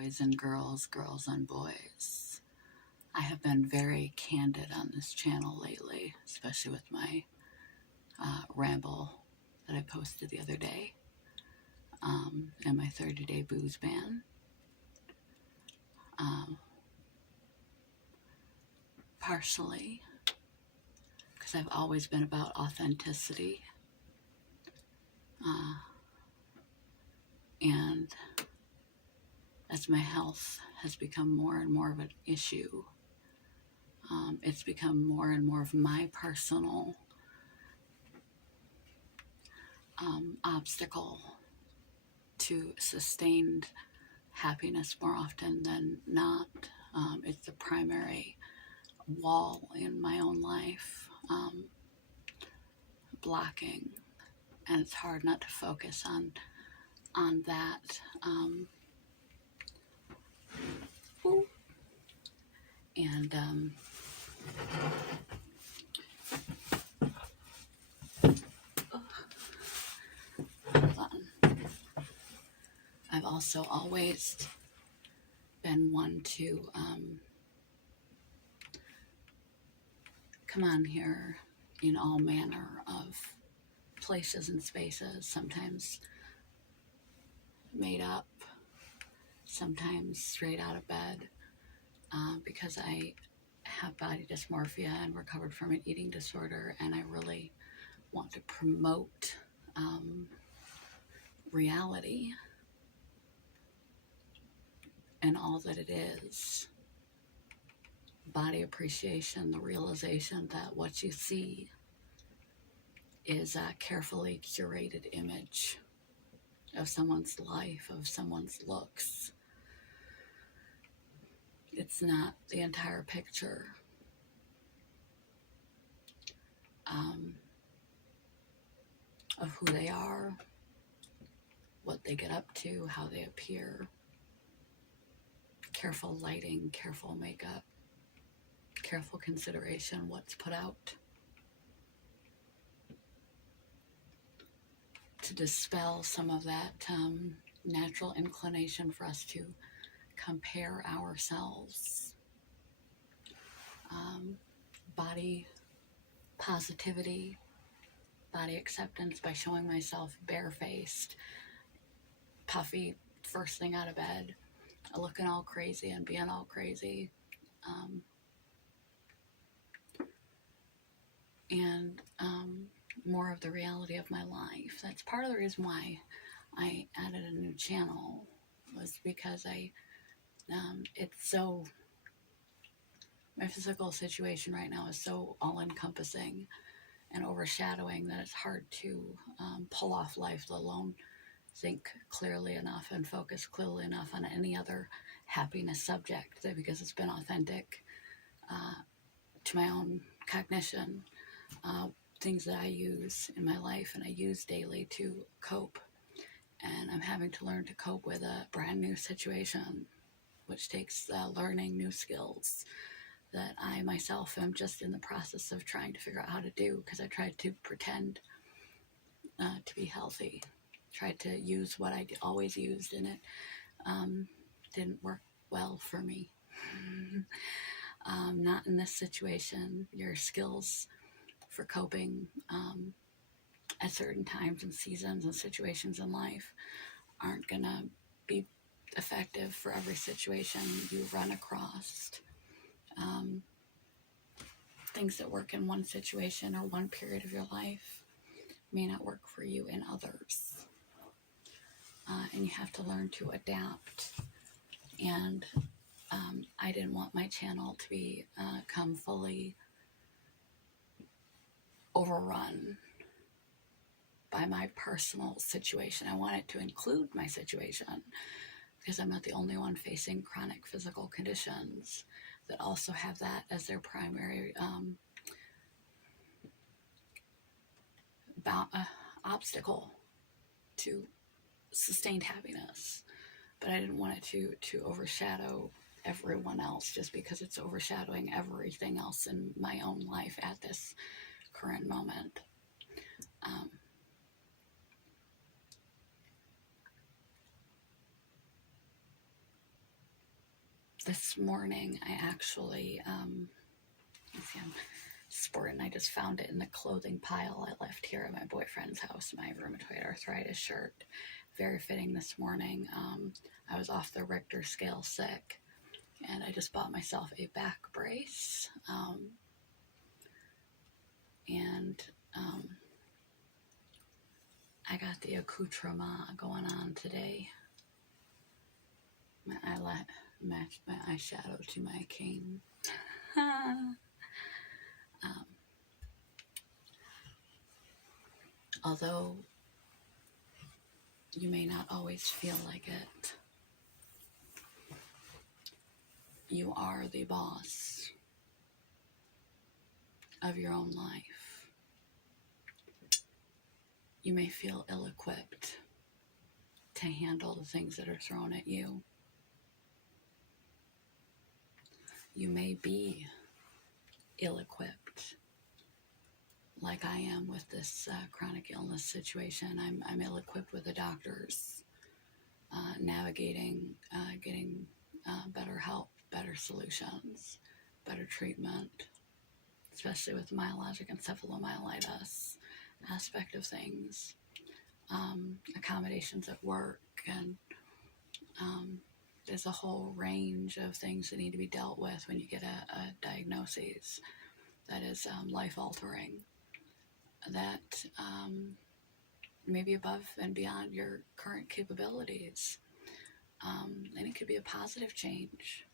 boys and girls, girls and boys. I have been very candid on this channel lately, especially with my ramble that I posted the other day, and my 30-day booze ban. Partially because I've always been about authenticity, and as my health has become more and more of an issue, it's become more and more of my personal obstacle to sustained happiness more often than not. It's the primary wall in my own life, blocking, and it's hard not to focus on that. Hold on. I've also always been one to come on here in all manner of places and spaces, sometimes made up, sometimes straight out of bed, because I have body dysmorphia and recovered from an eating disorder, and I really want to promote reality and all that it is. Body appreciation, the realization that what you see is a carefully curated image of someone's life, of someone's looks. It's not the entire picture. Of who they are, what they get up to, how they appear. Careful lighting, careful makeup, careful consideration, what's put out. To dispel some of that natural inclination for us to compare ourselves. Body positivity, body acceptance by showing myself barefaced, puffy, first thing out of bed, looking all crazy and being all crazy. And more of the reality of my life. That's part of the reason why I added a new channel, was because my physical situation right now is so all-encompassing and overshadowing that it's hard to pull off life, let alone think clearly enough and focus clearly enough on any other happiness subject, because it's been authentic to my own cognition, things that I use in my life and I use daily to cope. And I'm having to learn to cope with a brand new situation, which takes learning new skills that I myself am just in the process of trying to figure out how to do, because I tried to pretend to be healthy, tried to use what I always used, and it didn't work well for me. Not in this situation. Your skills for coping at certain times and seasons and situations in life aren't gonna be effective for every situation you run across. Things that work in one situation or one period of your life may not work for you in others. And you have to learn to adapt. And I didn't want my channel to become fully overrun by my personal situation. I wanted to include my situation, because I'm not the only one facing chronic physical conditions that also have that as their primary obstacle to sustained happiness. But I didn't want it to overshadow everyone else, just because it's overshadowing everything else in my own life at this current moment. This morning I actually, let's see, I'm sporting, I just found it in the clothing pile I left here at my boyfriend's house, my rheumatoid arthritis shirt. Very fitting this morning. I was off the Richter scale sick, and I just bought myself a back brace. And I got the accoutrement going on today. My eyelash matched my eyeshadow to my cane. Although you may not always feel like it, you are the boss of your own life. You may feel ill-equipped to handle the things that are thrown at you. You may be ill-equipped, like I am with this chronic illness situation. I'm ill-equipped with the doctors, navigating, getting better help, better solutions, better treatment, especially with the myalgic encephalomyelitis aspect of things, accommodations at work, and there's a whole range of things that need to be dealt with when you get a diagnosis that is life-altering, that may be above and beyond your current capabilities. And it could be a positive change,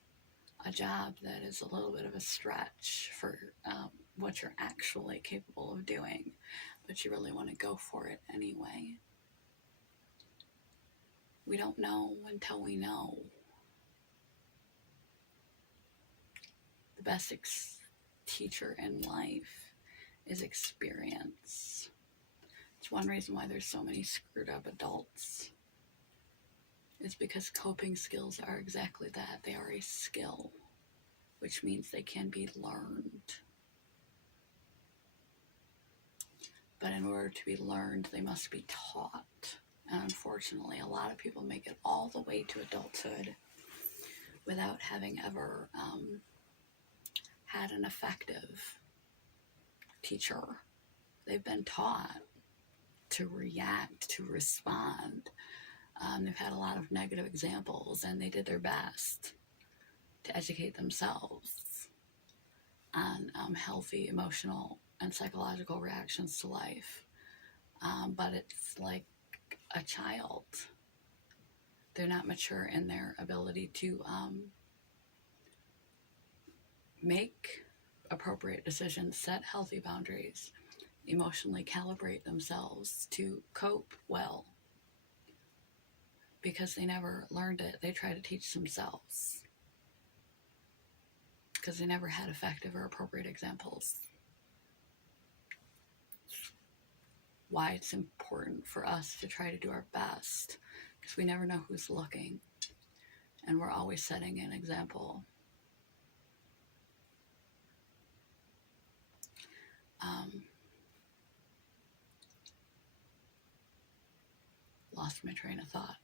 a job that is a little bit of a stretch for what you're actually capable of doing, but you really want to go for it anyway. We don't know until we know. The best teacher in life is experience. It's one reason why there's so many screwed up adults. It's because coping skills are exactly that. They are a skill, which means they can be learned. But in order to be learned, they must be taught. And unfortunately, a lot of people make it all the way to adulthood without having ever had an effective teacher. They've been taught to react, to respond. They've had a lot of negative examples, and they did their best to educate themselves on healthy emotional and psychological reactions to life. But it's like a child. They're not mature in their ability to make appropriate decisions, set healthy boundaries, emotionally calibrate themselves to cope well. Because they never learned it, they try to teach themselves. Because they never had effective or appropriate examples. Why it's important for us to try to do our best, because we never know who's looking, and we're always setting an example. Lost my train of thought.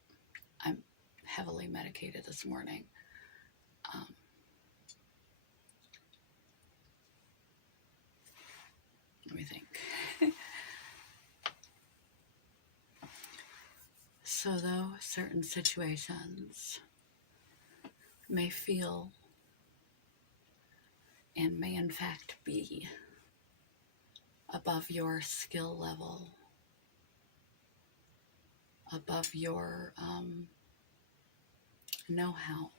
I'm heavily medicated this morning. Let me think. So though certain situations may feel and may in fact be above your skill level, above your know-how,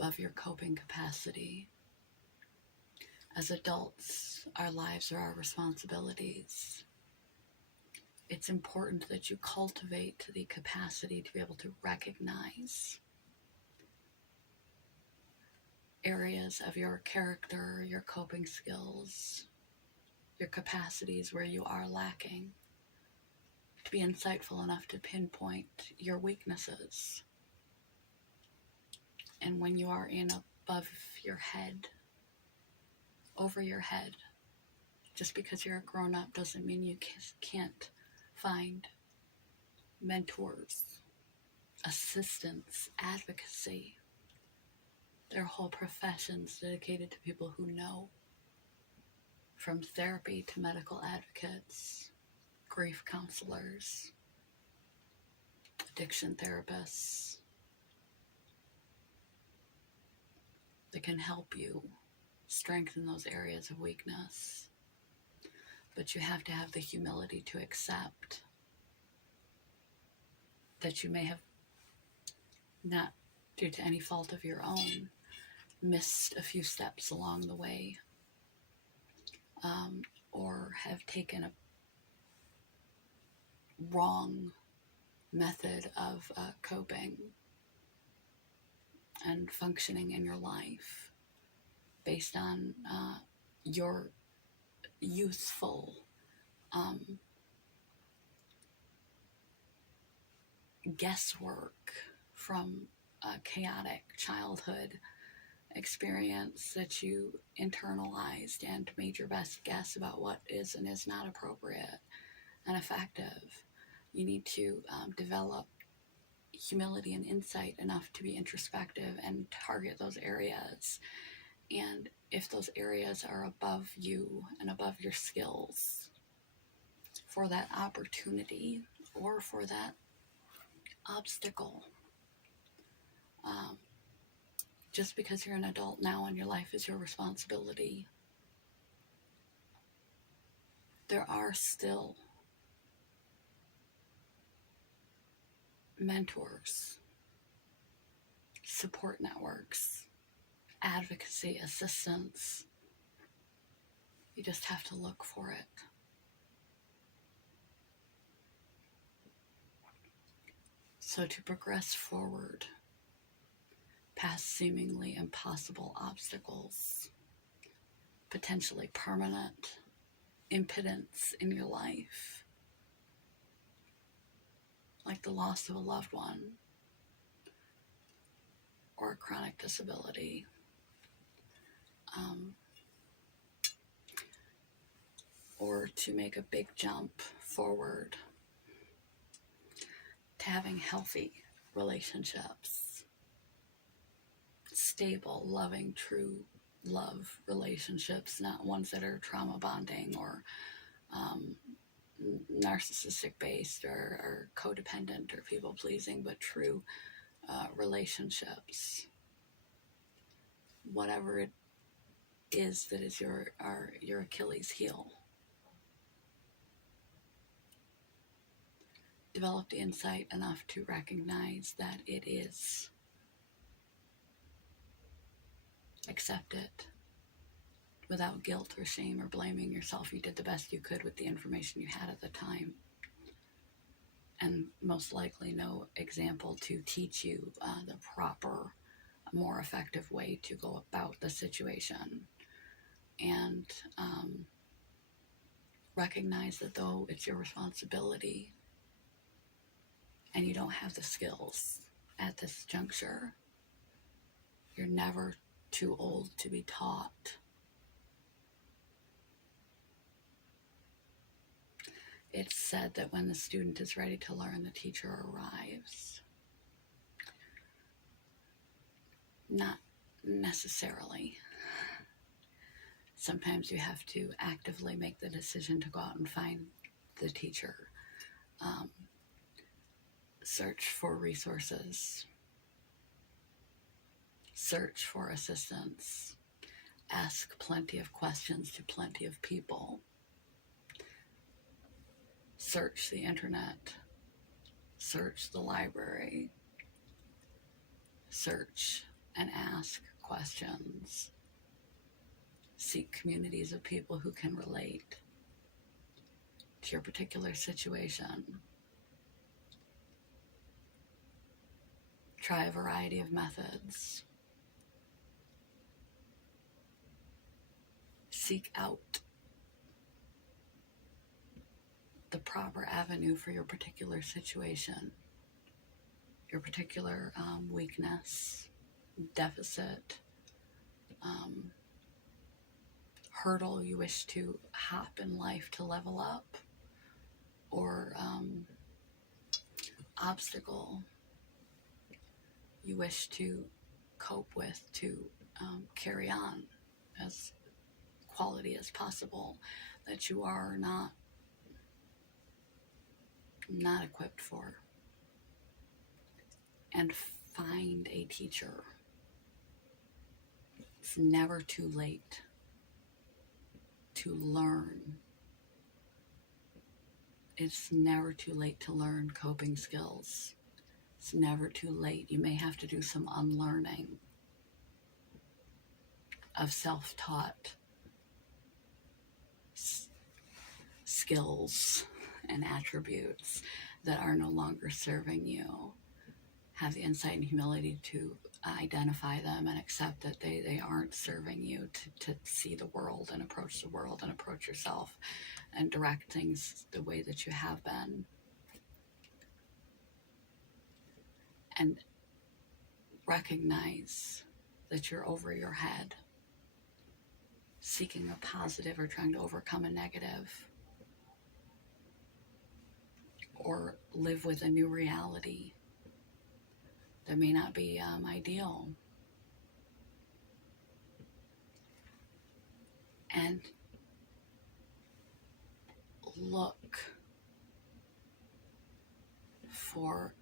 above your coping capacity. As adults, our lives are our responsibilities. It's important that you cultivate the capacity to be able to recognize areas of your character, your coping skills, your capacities where you are lacking, to be insightful enough to pinpoint your weaknesses. And when you are in above your head, over your head, just because you're a grown-up doesn't mean you can't find mentors, assistance, advocacy, There are whole professions dedicated to people who know, from therapy to medical advocates, grief counselors, addiction therapists, that can help you strengthen those areas of weakness. But you have to have the humility to accept that you may have, not due to any fault of your own, missed a few steps along the way, or have taken a wrong method of coping and functioning in your life based on your youthful guesswork from a chaotic childhood experience that you internalized and made your best guess about what is and is not appropriate and effective. You need to develop humility and insight enough to be introspective and target those areas. And if those areas are above you and above your skills for that opportunity or for that obstacle, just because you're an adult now and your life is your responsibility, there are still mentors, support networks, advocacy, assistance. You just have to look for it. So to progress forward past seemingly impossible obstacles, potentially permanent impotence in your life, like the loss of a loved one or a chronic disability, or to make a big jump forward to having healthy relationships, stable, loving, true love relationships, not ones that are trauma bonding or narcissistic based or codependent or people pleasing, but true relationships. Whatever it is that is your Achilles heel. Develop the insight enough to recognize that it is. Accept it without guilt or shame or blaming yourself. You did the best you could with the information you had at the time. And most likely no example to teach you the proper, more effective way to go about the situation. And recognize that though it's your responsibility and you don't have the skills at this juncture, you're never too old to be taught. It's said that when the student is ready to learn, the teacher arrives. Not necessarily. Sometimes you have to actively make the decision to go out and find the teacher. Search for resources. Search for assistance. Ask plenty of questions to plenty of people. Search the internet. Search the library. Search and ask questions. Seek communities of people who can relate to your particular situation. Try a variety of methods. Seek out the proper avenue for your particular situation, your particular weakness, deficit, hurdle you wish to hop in life to level up, or obstacle you wish to cope with to carry on as quality as possible, that you are not equipped for. And find a teacher. It's never too late to learn. It's never too late to learn coping skills. It's never too late. You may have to do some unlearning of self-taught skills and attributes that are no longer serving you. Have the insight and humility to identify them and accept that they aren't serving you, to see the world and approach yourself and direct things the way that you have been. And recognize that you're over your head, seeking a positive or trying to overcome a negative, or live with a new reality that may not be ideal. And look for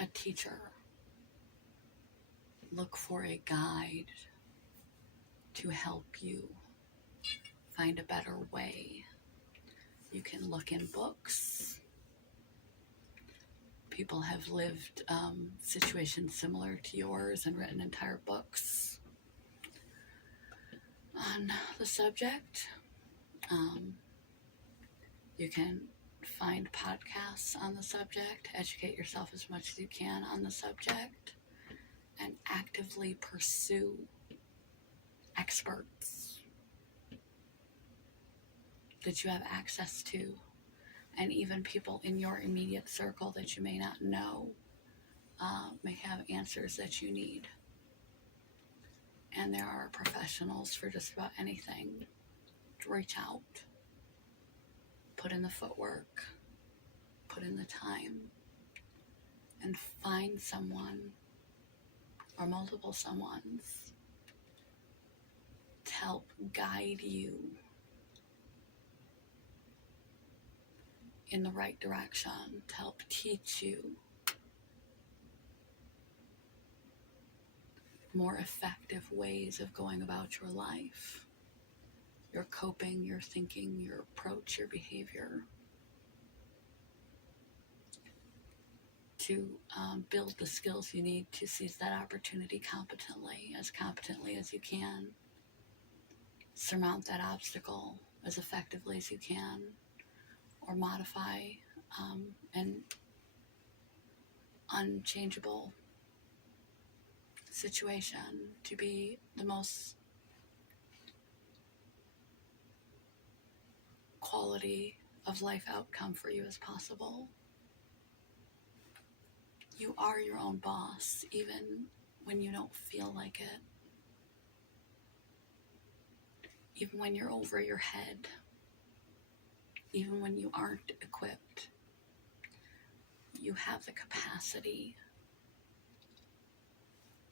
a teacher. Look for a guide to help you find a better way. You can look in books. People have lived situations similar to yours and written entire books on the subject. You can find podcasts on the subject, educate yourself as much as you can on the subject, and actively pursue experts that you have access to, and even people in your immediate circle that you may not know may have answers that you need. And there are professionals for just about anything. Reach out. Put in the footwork. Put in the time. And find someone or multiple someones to help guide you in the right direction, to help teach you more effective ways of going about your life, your coping, your thinking, your approach, your behavior, to build the skills you need to seize that opportunity competently as you can, surmount that obstacle as effectively as you can, or modify an unchangeable situation to be the most quality of life outcome for you as possible. You are your own boss, even when you don't feel like it. Even when you're over your head. Even when you aren't equipped. You have the capacity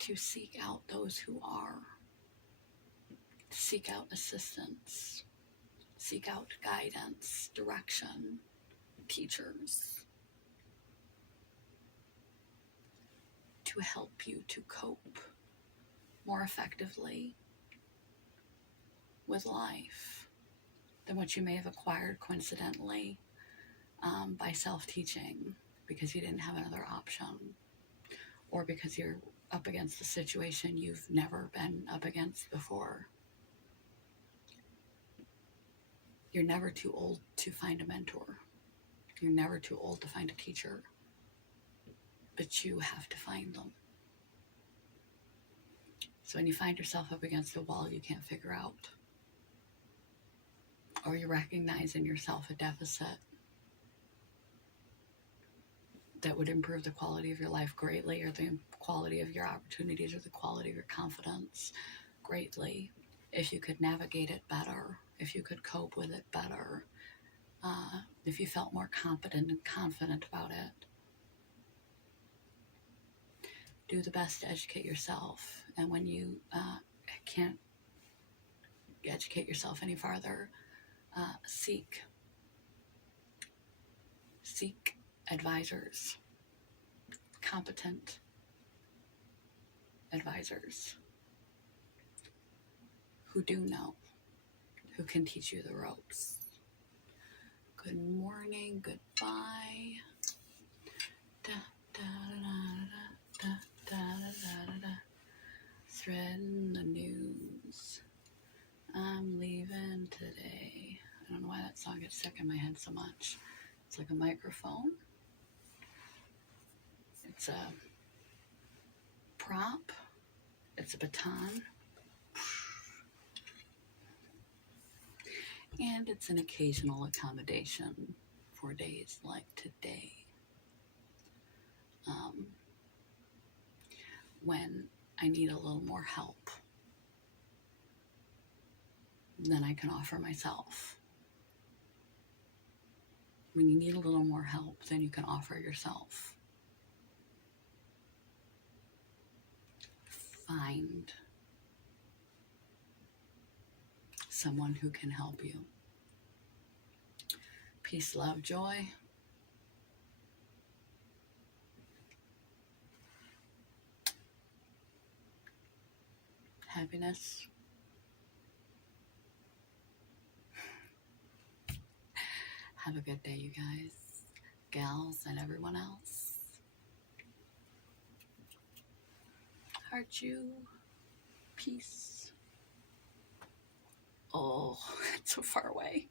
to seek out those who are. To seek out assistance. Seek out guidance, direction, teachers. To help you to cope more effectively with life than what you may have acquired coincidentally by self-teaching because you didn't have another option, or because you're up against a situation you've never been up against before. You're never too old to find a mentor. You're never too old to find a teacher. But you have to find them. So when you find yourself up against a wall you can't figure out, or you recognize in yourself a deficit that would improve the quality of your life greatly, or the quality of your opportunities, or the quality of your confidence greatly, if you could navigate it better, if you could cope with it better, if you felt more competent and confident about it, do the best to educate yourself. And when you can't educate yourself any farther, seek advisors, competent advisors who do know, who can teach you the ropes. Good morning, goodbye. Da, da, da, da, da, da, da, da. Threading the news. I'm leaving today. I don't know why that song gets stuck in my head so much. It's like a microphone. It's a prop. It's a baton. And it's an occasional accommodation for days like today. When I need a little more help than I can offer myself. When you need a little more help than you can offer yourself. Find someone who can help you. Peace, love, joy. Happiness. Have a good day, you guys, gals, and everyone else. Heart you. Peace. Oh, it's so far away.